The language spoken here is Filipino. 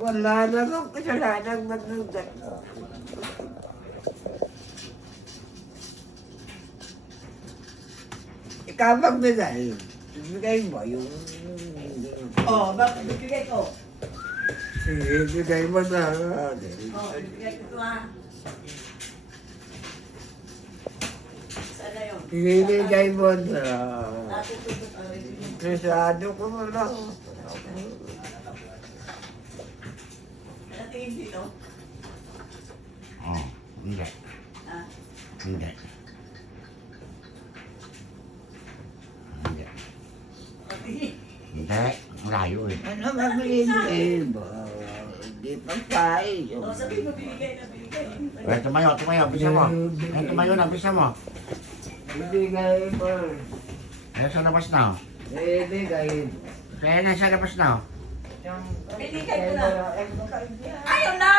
Wala namang kasalanan magnugat. Ikaw magbigay. Bigay mo yung... Oh, bakit bibigay ko? Sige, bigay mo na. Oh, bibigay ko ito ha. Saan na yun? Ibigay mo na. Natutupot ang rin. Masyado ko mo lang. Natingin dito. Oh, hindi. Ah, Hindi. Hindi. patingin. Hindi. Malayo eh. Ano mabili mo? Hindi pagkain. Oh, sabihin mo binigay na binigay. Eh, tumayo, bisa mo. Eh, tumayo na, bisa mo. Ibigay mo. Eh, sa labas na. Ibigay mo. Kaya na sa labas na. Binigay ko na. Ayaw na!